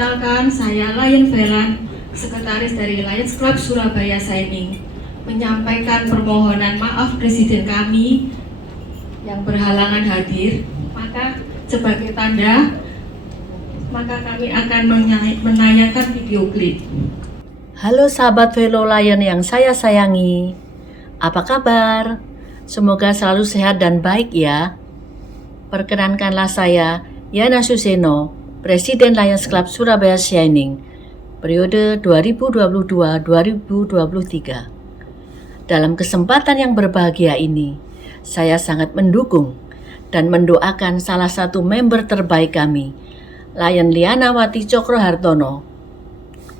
Perkenalkan, saya Lion Velan, Sekretaris dari Lions Club Surabaya Shining, menyampaikan permohonan maaf Presiden kami yang berhalangan hadir. Maka sebagai tanda, maka kami akan menayangkan video klip. Halo sahabat Velo Lion yang saya sayangi, apa kabar? Semoga selalu sehat dan baik ya. Perkenankanlah saya, Yana Suseno, Presiden Lions Club Surabaya Shining, periode 2022-2023. Dalam kesempatan yang berbahagia ini, saya sangat mendukung dan mendoakan salah satu member terbaik kami, Lion Liana Wati Cokrohartono,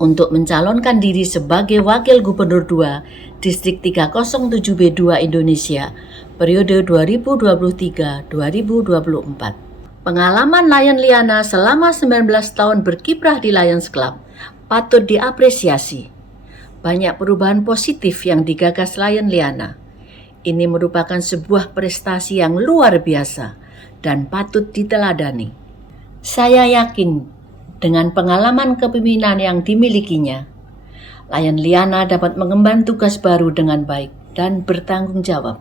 untuk mencalonkan diri sebagai Wakil Gubernur 2 Distrik 307B2 Indonesia periode 2023-2024. Pengalaman Lion Liana selama 19 tahun berkiprah di Lions Club patut diapresiasi. Banyak perubahan positif yang digagas Lion Liana. Ini merupakan sebuah prestasi yang luar biasa dan patut diteladani. Saya yakin dengan pengalaman kepemimpinan yang dimilikinya, Lion Liana dapat mengemban tugas baru dengan baik dan bertanggung jawab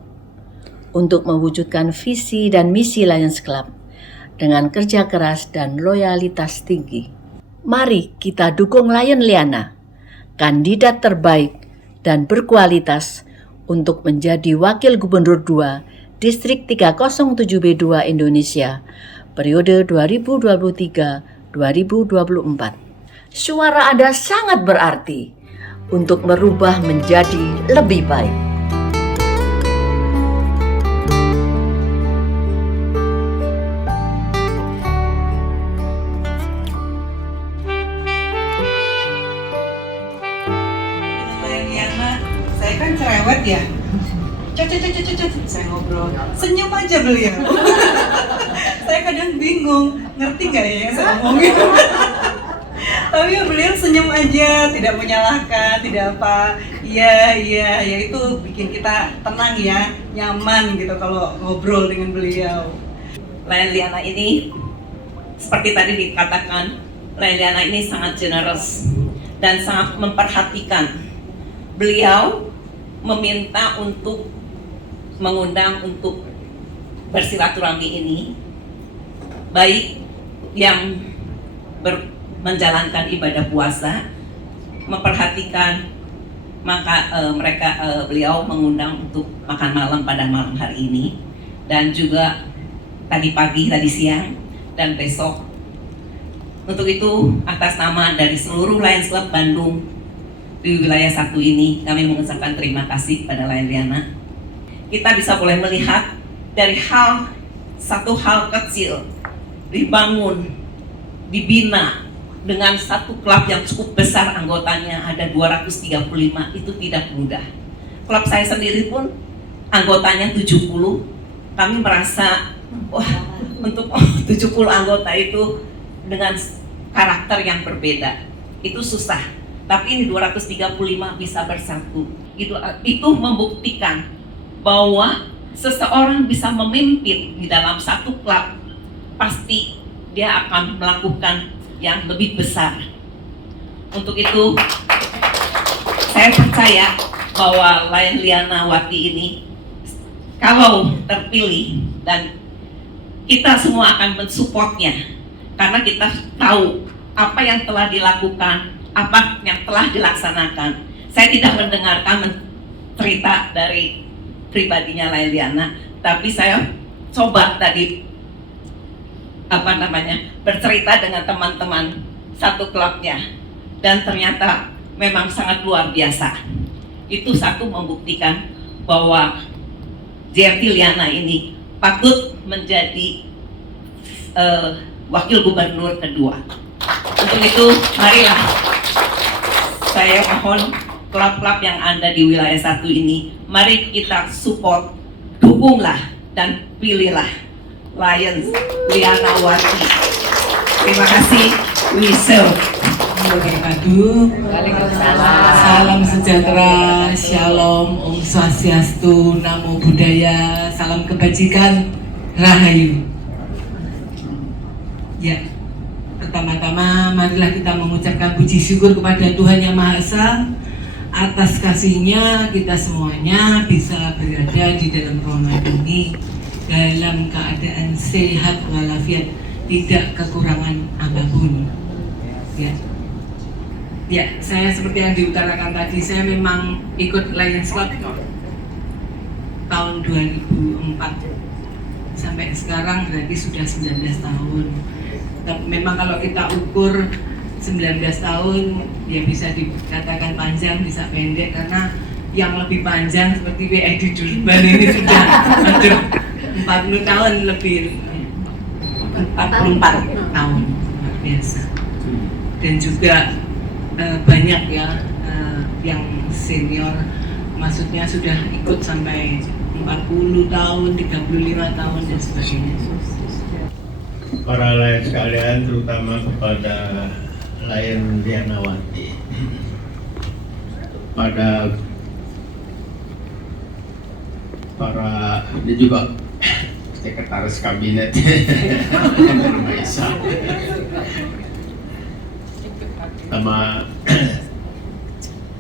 untuk mewujudkan visi dan misi Lions Club dengan kerja keras dan loyalitas tinggi. Mari kita dukung Lion Liana, kandidat terbaik dan berkualitas untuk menjadi Wakil Gubernur 2 Distrik 307B2 Indonesia periode 2023-2024. Suara Anda sangat berarti untuk merubah menjadi lebih baik. Saya kan cerewet ya, saya ngobrol, senyum aja beliau. Saya kadang bingung, ngerti gak ya yang saya omongin. Tapi beliau senyum aja, tidak menyalahkan, tidak apa. Iya, itu bikin kita tenang ya, nyaman gitu kalau ngobrol dengan beliau. Lion Liana ini, seperti tadi dikatakan, Lion Liana ini sangat generous dan sangat memperhatikan. Beliau meminta untuk mengundang untuk bersilaturahmi ini, baik yang menjalankan ibadah puasa, memperhatikan, maka beliau mengundang untuk makan malam pada malam hari ini, dan juga tadi pagi, tadi siang, dan besok. Untuk itu, atas nama dari seluruh Lions Club Bandung di wilayah 1 ini, kami mengucapkan terima kasih pada Lion Liana. Kita bisa boleh melihat dari satu hal kecil dibangun, dibina dengan satu klub yang cukup besar, anggotanya ada 235, itu tidak mudah. Klub saya sendiri pun anggotanya 70. Kami merasa wah, untuk 70 anggota itu dengan karakter yang berbeda itu susah. Tapi ini 235 bisa bersatu. Itu membuktikan bahwa seseorang bisa memimpin di dalam satu klub, pasti dia akan melakukan yang lebih besar. Untuk itu, saya percaya bahwa Lion Liana Wati ini, kalau terpilih, dan kita semua akan mensupportnya, karena kita tahu apa yang telah dilakukan, apa yang telah dilaksanakan. Saya tidak mendengarkan cerita dari pribadinya Lion Liana, tapi saya coba tadi bercerita dengan teman-teman satu klubnya, dan ternyata memang sangat luar biasa. Itu satu membuktikan bahwa JRT Liana ini patut menjadi Wakil Gubernur kedua. Untuk itu, marilah saya mohon klub-klub yang ada di wilayah 1 ini, mari kita support, dukunglah dan pilihlah Lions Liana Wati. Terima kasih. We serve. Waalaikumsalam. Salam sejahtera, shalom, om swastiastu, namo buddhaya, salam kebajikan, rahayu. Ya, Pertama-tama marilah kita mengucapkan puji syukur kepada Tuhan Yang Maha Esa atas kasih-Nya kita semuanya bisa berada di dalam Ramadan ini dalam keadaan sehat walafiat, tidak kekurangan apapun. Ya, saya seperti yang diutarakan tadi, saya memang ikut Lions Club tahun 2004 sampai sekarang berarti sudah 19 tahun. Tapi memang kalau kita ukur 19 tahun ya bisa dikatakan panjang, bisa pendek, karena yang lebih panjang seperti WID Durban ini sudah hampir 40 tahun lebih, 44 tahun, luar biasa. Dan juga banyak ya yang senior, maksudnya sudah ikut sampai 40 tahun, 35 tahun dan sebagainya. Para layan sekalian, terutama kepada Layan Lianawati, pada para dia juga sekretaris kabinet Maisa, sama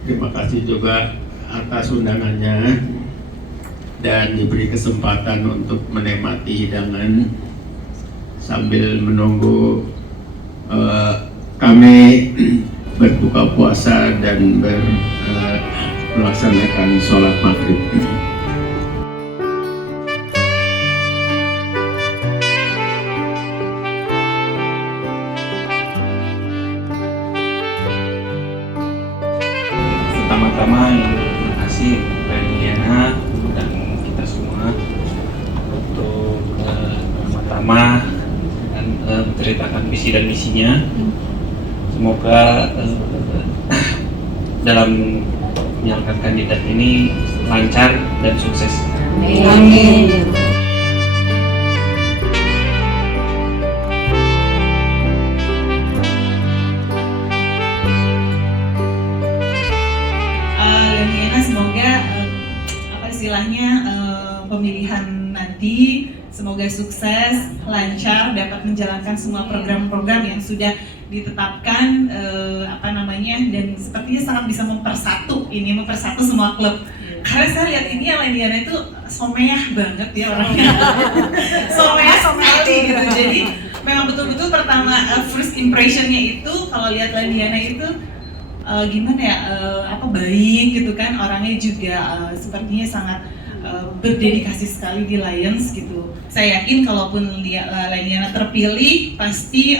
terima kasih juga atas undangannya dan diberi kesempatan untuk menikmati hidangan sambil menunggu kami berbuka puasa dan melaksanakan sholat maghrib. Pertama-tama terima kasih kepada Diana dan kita semua untuk pertama-tama menceritakan visi dan misinya. Semoga dalam menjalankan kandidat ini lancar dan sukses. Amin. Diana, semoga apa istilahnya pemilihan nanti semoga sukses, lancar, dapat menjalankan semua program-program yang sudah ditetapkan dan sepertinya sangat bisa mempersatu semua klub. Karena saya lihat ini Diana itu someah banget ya orangnya. someah sekali gitu. Jadi memang betul-betul pertama first impressionnya itu kalau lihat Diana itu baik gitu kan, orangnya juga sepertinya sangat berdedikasi sekali di Lions gitu. Saya yakin kalaupun Diana terpilih, pasti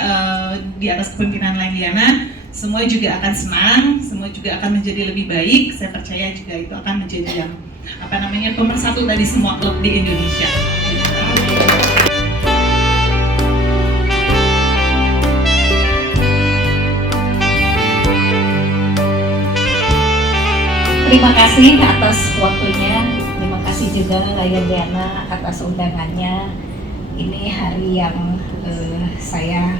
di atas kepemimpinan Diana semua juga akan senang, semua juga akan menjadi lebih baik. Saya percaya juga itu akan menjadi yang pemersatu dari semua klub di Indonesia. Terima kasih atas waktunya. Terima kasih juga Layan Liana atas undangannya. Ini hari yang saya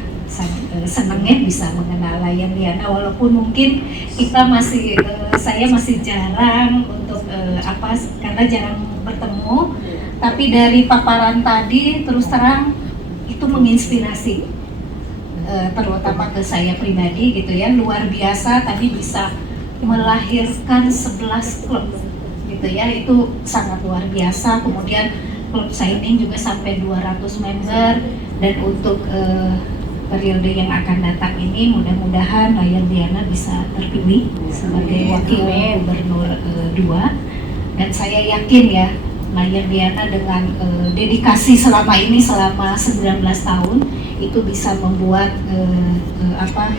senangnya bisa mengenal Layan Liana, walaupun mungkin saya masih jarang untuk karena jarang bertemu. Tapi dari paparan tadi terus terang itu menginspirasi, terutama ke saya pribadi gitu ya, luar biasa tadi bisa melahirkan 11 klub gitu ya, itu sangat luar biasa. Kemudian klub signing juga sampai 200 member, dan untuk periode yang akan datang ini mudah-mudahan Layan Liana bisa terpilih sebagai wakil gubernur 2, dan saya yakin ya Layan Liana dengan dedikasi selama 19 tahun itu bisa membuat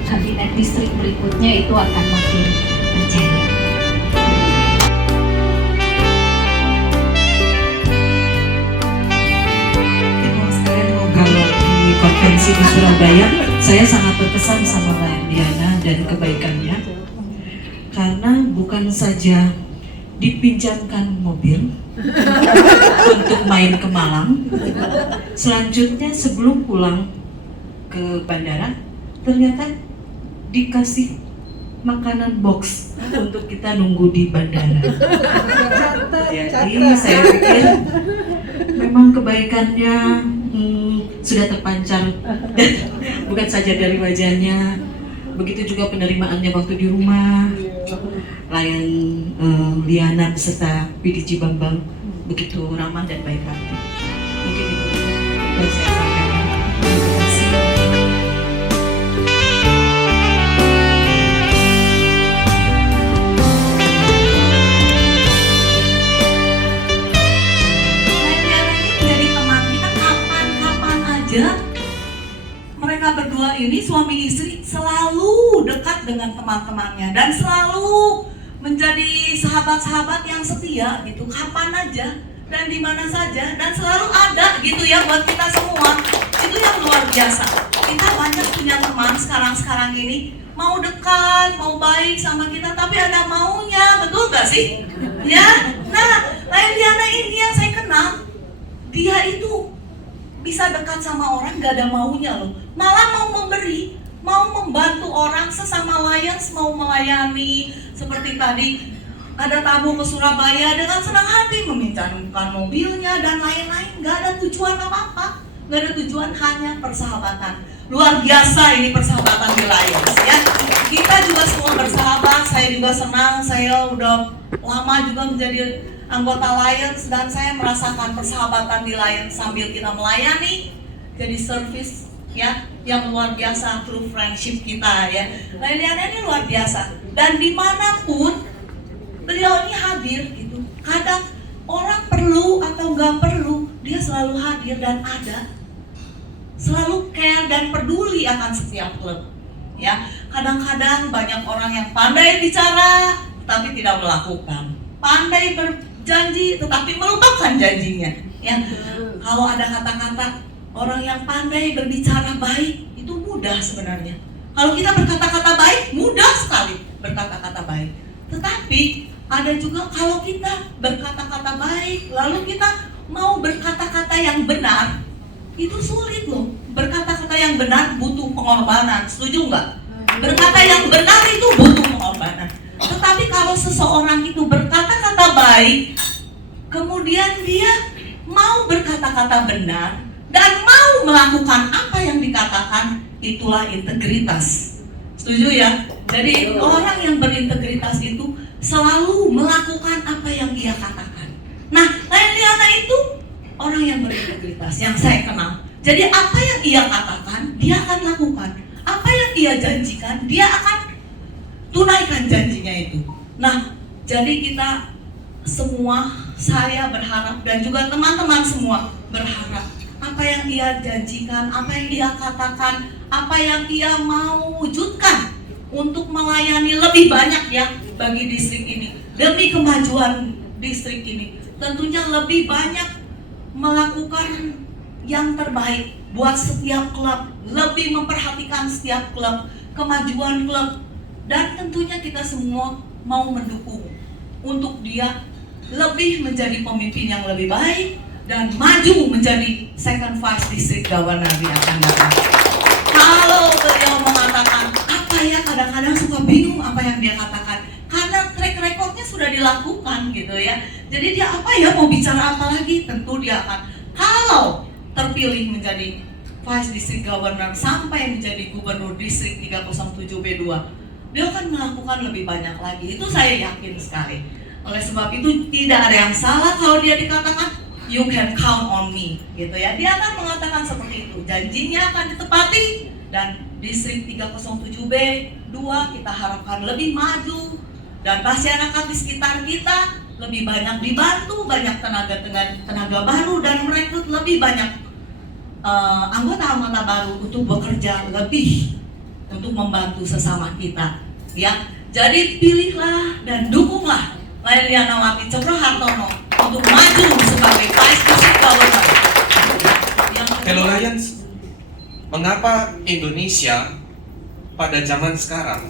kabinet distrik berikutnya itu akan makin berjaya. Kalau di konvensi di Surabaya, saya sangat berkesan sama Layan Liana dan kebaikannya, karena bukan saja dipinjamkan mobil untuk main ke Malang, selanjutnya sebelum pulang ke bandara ternyata dikasih makanan box untuk kita nunggu di bandara. Jadi saya pikir memang kebaikannya sudah terpancar dan bukan saja dari wajahnya, begitu juga penerimaannya waktu di rumah. Lion Liana beserta PDG Bambang begitu ramah dan baik hati. Mungkin itu yang saya sampaikan. Terima kasih. Jadi teman kita kapan-kapan aja. Mereka berdua ini suami istri selalu dekat dengan teman-temannya dan selalu menjadi sahabat-sahabat yang setia gitu, kapan aja dan di mana saja dan selalu ada gitu ya buat kita semua. Itu yang luar biasa. Kita banyak punya teman sekarang ini mau dekat, mau baik sama kita, tapi ada maunya, betul gak sih? Ya, nah, Lion Liana ini yang saya kenal, dia itu bisa dekat sama orang gak ada maunya loh, malah mau memberi, mau membantu orang sesama Lions, mau melayani. Seperti tadi ada tamu ke Surabaya dengan senang hati meminjamkan mobilnya dan lain-lain, gak ada tujuan apa-apa, gak ada tujuan, hanya persahabatan. Luar biasa ini persahabatan di Lions ya. Kita juga semua bersahabat, saya juga senang, saya udah lama juga menjadi anggota Lions dan saya merasakan persahabatan di Lions sambil kita melayani, jadi service ya yang luar biasa, true friendship kita ya. Lion Liana ini luar biasa dan dimanapun beliau ini hadir gitu. Kadang orang perlu atau nggak perlu, dia selalu hadir dan ada, selalu care dan peduli akan setiap klub ya. Kadang-kadang banyak orang yang pandai bicara tapi tidak melakukan, pandai berjanji tetapi melupakan janjinya ya. Kalau ada kata-kata, orang yang pandai berbicara baik itu mudah sebenarnya. Kalau kita berkata-kata baik, mudah sekali berkata-kata baik. Tetapi ada juga kalau kita berkata-kata baik lalu kita mau berkata-kata yang benar, itu sulit loh. Berkata-kata yang benar butuh pengorbanan, setuju nggak? Berkata yang benar itu butuh pengorbanan. Tetapi kalau seseorang itu berkata-kata baik, kemudian dia mau berkata-kata benar dan mau melakukan apa yang dikatakan, itulah integritas. Setuju ya? Jadi orang yang berintegritas itu selalu melakukan apa yang dia katakan. Nah, Lion Liana itu orang yang berintegritas yang saya kenal. Jadi apa yang ia katakan, dia akan lakukan. Apa yang ia janjikan, dia akan tunaikan janjinya itu. Nah, jadi kita semua, saya berharap dan juga teman-teman semua berharap apa yang ia janjikan, apa yang ia katakan, apa yang ia mau wujudkan untuk melayani lebih banyak ya bagi distrik ini, demi kemajuan distrik ini. Tentunya lebih banyak melakukan yang terbaik buat setiap klub, lebih memperhatikan setiap klub, kemajuan klub, dan tentunya kita semua mau mendukung untuk dia lebih menjadi pemimpin yang lebih baik dan maju menjadi second vice district governor di akan datang. Kalau beliau mengatakan apa ya, kadang-kadang suka bingung apa yang dia katakan karena track recordnya sudah dilakukan gitu ya. Jadi dia apa ya mau bicara apa lagi, tentu dia akan, kalau terpilih menjadi vice district governor sampai menjadi gubernur distrik 307B2, dia akan melakukan lebih banyak lagi. Itu saya yakin sekali. Oleh sebab itu tidak ada yang salah kalau dia dikatakan you can count on me gitu ya. Dia akan mengatakan seperti itu. Janjinya akan ditepati dan distrik 307B2 kita harapkan lebih maju dan masyarakat di sekitar kita lebih banyak dibantu, banyak tenaga baru dan merekrut lebih banyak anggota-anggota baru untuk bekerja lebih untuk membantu sesama kita ya. Jadi pilihlah dan dukunglah Lion Lianawati Cokrohartono untuk maju sebagai Vice District Governor. Hello Lions, mengapa Indonesia pada zaman sekarang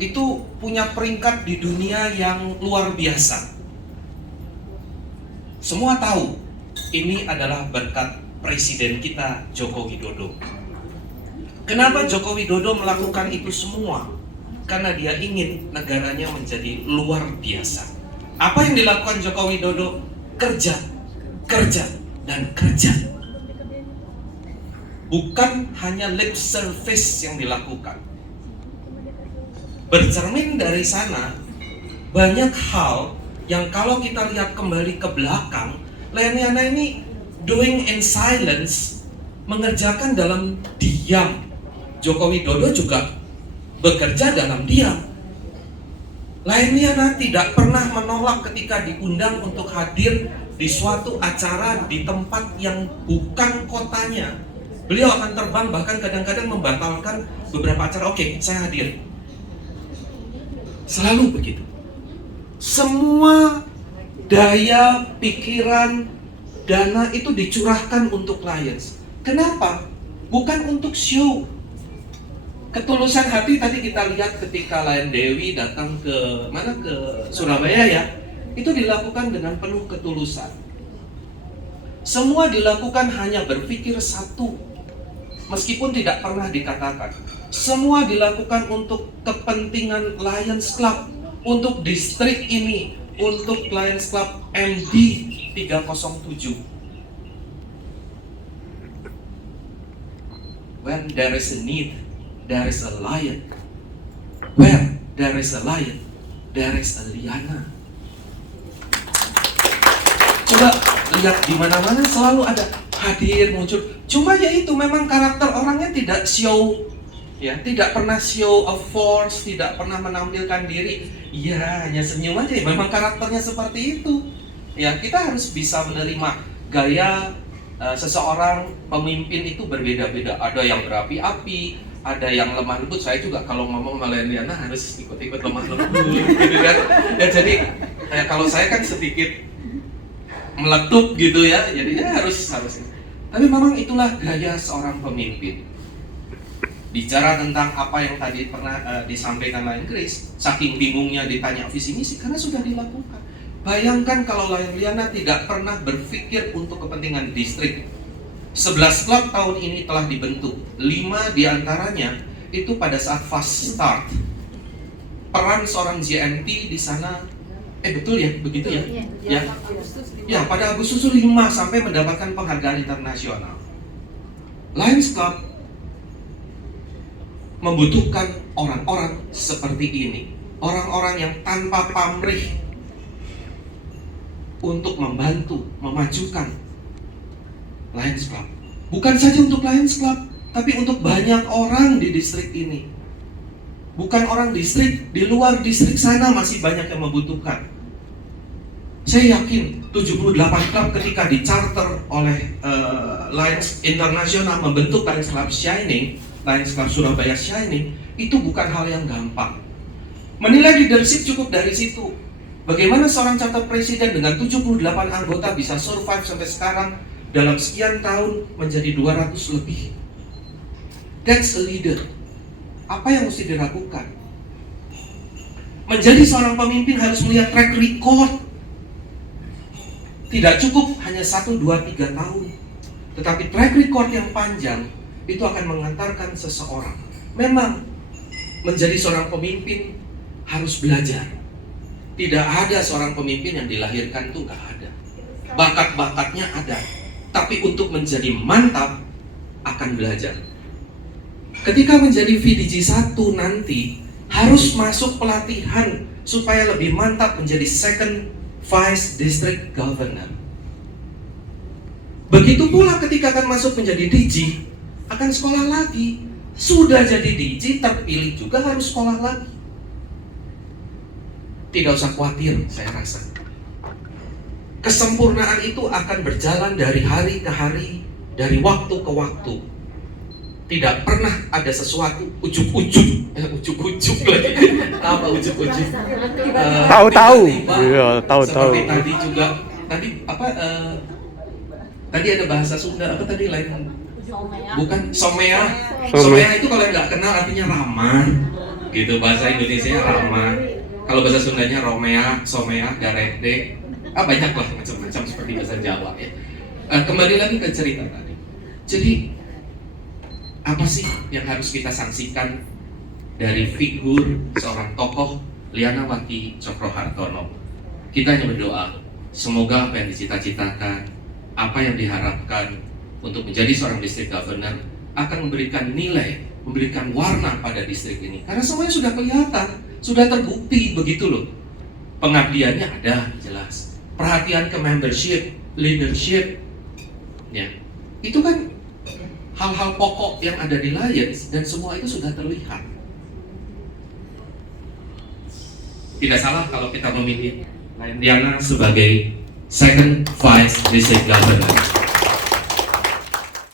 itu punya peringkat di dunia yang luar biasa? Semua tahu ini adalah berkat Presiden kita Joko Widodo. Kenapa Joko Widodo melakukan itu semua? Karena dia ingin negaranya menjadi luar biasa. Apa yang dilakukan Joko Widodo? Kerja, kerja, dan kerja. bukan hanya lip service yang dilakukan. Bercermin dari sana, banyak hal yang kalau kita lihat kembali ke belakang, Layan Liana ini doing in silence, mengerjakan dalam diam. Joko Widodo juga bekerja dalam diam. Layan Liana tidak pernah menolak ketika diundang untuk hadir di suatu acara di tempat yang bukan kotanya. Beliau akan terbang, bahkan kadang-kadang membatalkan beberapa acara. Oke, saya hadir. Selalu begitu. Semua daya, pikiran, dana itu dicurahkan untuk Lions. Kenapa? Bukan untuk show. Ketulusan hati tadi kita lihat ketika Lion Dewi datang ke Surabaya ya, itu dilakukan dengan penuh ketulusan. Semua dilakukan hanya berpikir satu, meskipun tidak pernah dikatakan. Semua dilakukan untuk kepentingan Lions Club, untuk distrik ini, untuk Lions Club MD 307. When there is a need, there is a lion. Where there is a lion, there is a Liana. Coba lihat di mana-mana selalu ada hadir, muncul. Cuma ya itu memang karakter orangnya tidak show, ya, tidak pernah show of force, tidak pernah menampilkan diri. Ya, hanya senyum aja. Memang karakternya seperti itu. Ya, kita harus bisa menerima gaya seseorang pemimpin itu berbeda-beda. Ada yang berapi-api, ada yang lemah lembut. Saya juga kalau ngomong sama Liana harus ikut-ikut lemah lembut, gitu kan. Ya, jadi kalau saya kan sedikit meletup gitu ya, jadi ya harus. Tapi memang itulah gaya seorang pemimpin. Bicara tentang apa yang tadi pernah disampaikan Lion Grace, saking bingungnya ditanya visi misi karena sudah dilakukan. Bayangkan kalau Lion Liana tidak pernah berpikir untuk kepentingan distrik. 11 klub tahun ini telah dibentuk, 5 diantaranya itu pada saat fast start. Peran seorang JNT di sana, betul ya, begitu ya? Ya, pada Agustus 5 sampai mendapatkan penghargaan internasional. Lions Club membutuhkan orang-orang seperti ini, orang-orang yang tanpa pamrih untuk membantu, memajukan Lions Club. Bukan saja untuk Lions Club, tapi untuk banyak orang di distrik ini. Bukan orang distrik, di luar distrik sana masih banyak yang membutuhkan. Saya yakin 78 klub ketika di-charter oleh Lions International membentuk Lions Club Shining, Lions Club Surabaya Shining, itu bukan hal yang gampang. Menilai leadership cukup dari situ. Bagaimana seorang charter presiden dengan 78 anggota bisa survive sampai sekarang dalam sekian tahun menjadi 200 lebih. That's a leader. Apa yang mesti dilakukan? Menjadi seorang pemimpin harus melihat track record. Tidak cukup hanya 1, 2, 3 tahun. Tetapi track record yang panjang itu akan mengantarkan seseorang. Memang menjadi seorang pemimpin harus belajar. Tidak ada seorang pemimpin yang dilahirkan itu nggak ada. Bakat-bakatnya ada. Tapi untuk menjadi mantap akan belajar. Ketika menjadi VDG 1 nanti harus masuk pelatihan supaya lebih mantap menjadi second vice district governor. Begitu pula ketika akan masuk menjadi DG, akan sekolah lagi. Sudah jadi DG, terpilih juga harus sekolah lagi. Tidak usah khawatir, saya rasa. Kesempurnaan itu akan berjalan dari hari ke hari, dari waktu ke waktu. Tidak pernah ada sesuatu ujuk-ujuk lagi. Apa ujuk-ujuk? Tahu-tahu. Iya, tahu-tahu. Seperti tadi juga, tadi ada bahasa Sunda apa tadi lain? Bukan somea. Somea itu kalau nggak kenal artinya ramah. Gitu bahasa Indonesia ramah. Kalau bahasa Sundanya Romea, Somea, Garede, banyak lah macam-macam seperti bahasa Jawa ya. Kembali lagi ke cerita tadi. Jadi apa sih yang harus kita saksikan dari figur seorang tokoh Liana Wati Cokrohartono? Kita hanya berdoa, semoga apa yang dicita-citakan, apa yang diharapkan untuk menjadi seorang district governor akan memberikan nilai, memberikan warna pada distrik ini. Karena semuanya sudah kelihatan, sudah terbukti begitu loh. Pengabdiannya ada, jelas. Perhatian ke membership, leadership, ya. Itu kan hal-hal pokok yang ada di Lions dan semua itu sudah terlihat. Tidak salah kalau kita memilih Lion Liana sebagai second vice district governor.